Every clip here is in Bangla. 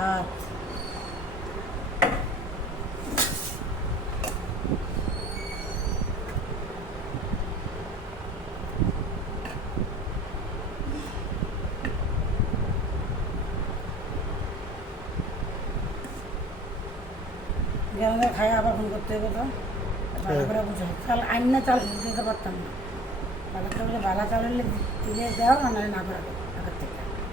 ভাত খাই আবার ফোন করতে হবে তো। ভালো করে বুঝো। চাল আইন না চাল দিতে পারতাম না। ভালো করে বলে ভালো চাল হলে দিয়ে দাও আর না করে দাও আগের থেকে পড়াশোনা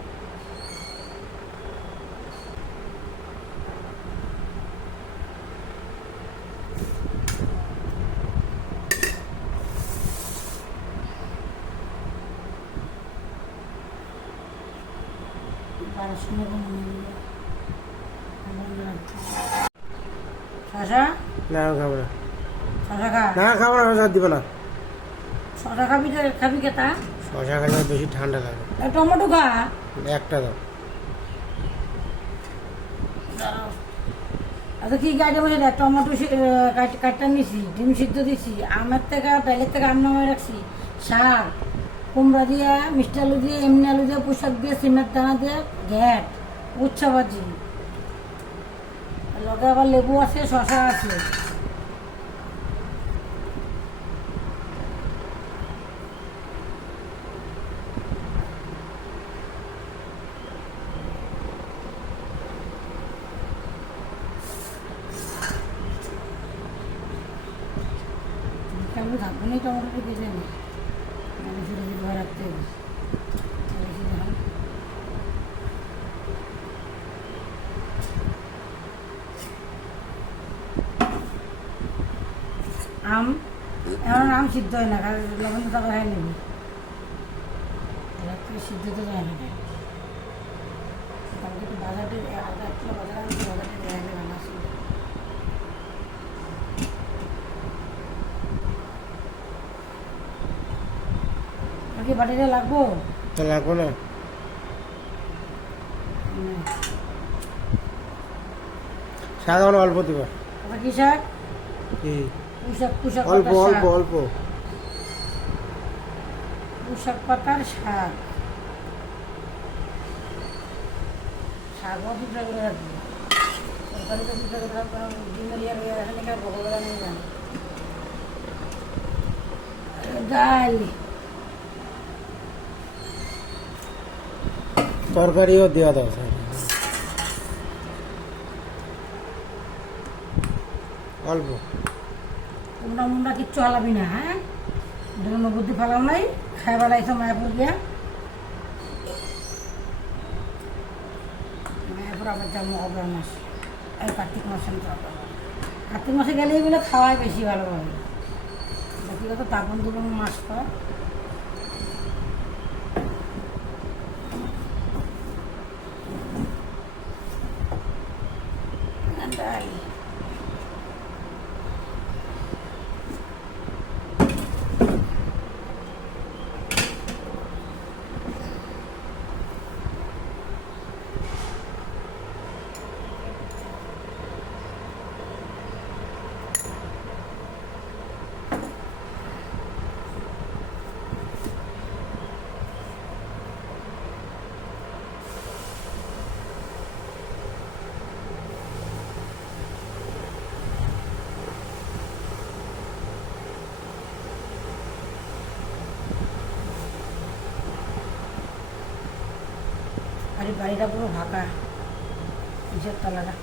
শশা? না আমি খাব না। শশা খা। না খাব না শশা দিবে না। শশা খাবি তো? শশা খেলে বেশি ঠান্ডা লাগে। আর টমেটো খা। একটা দাও। আচ্ছা কি গাড়ি বসে দেখ? টমেটো কাট- কাটটা নিছি ডিম সিদ্ধ দিছি আমের থেকে ডালের থেকে আম নামায় রাখছি শাক। কুমড়া দিয়া মিষ্টি আলু দিয়ে এমনি আলু দিয়ে পোশাক দিয়ে, সিমের দানা দিয়ে, ঘ্যাট উচ্ছা ভাজি লগে আবার লেবু আছে শশা আছে। কালকে থাকব না টমেটো কেটে নেই কি হয়? আম এখন আম সিদ্ধ হয় না, কারণ লবণ তো তারপর খাই নেবি সিদ্ধ তো যায় না কালকে একটু বাজারটা আধা কিলো বাজার আনছি বাজারটা দেখা যাবে না আসলে আর কি বাটিটা লাগবো? তো লাগবো না। শাক অল্প দিবা। কি শাক? অল্প অল্প অল্প। পুষাক পাতার শাক। দুটো করে রাখবি। দুটো করে রাখব ভগবান ডাল তরকারিও দেওয়া দাও স্যার অল্প। তোমরা মুন্ডা কিচ্ছু হালাবি না হ্যাঁ? ধরুন বুদ্ধি ফালাম নাই খাই বেড়াইছো মায়াপুর গিয়া। মায়াপুর আবার যাব অগ্রহণ মাস। এই কার্তিক মাসে। কার্তিক মাসে গেলে এগুলো খাওয়াই বেশি ভালোভাবে। ব্যক্তিগত তাপন দুবন মাস তো ডাল আর এই বাড়িটা পুরো ফাঁকা নিচের তলাটা।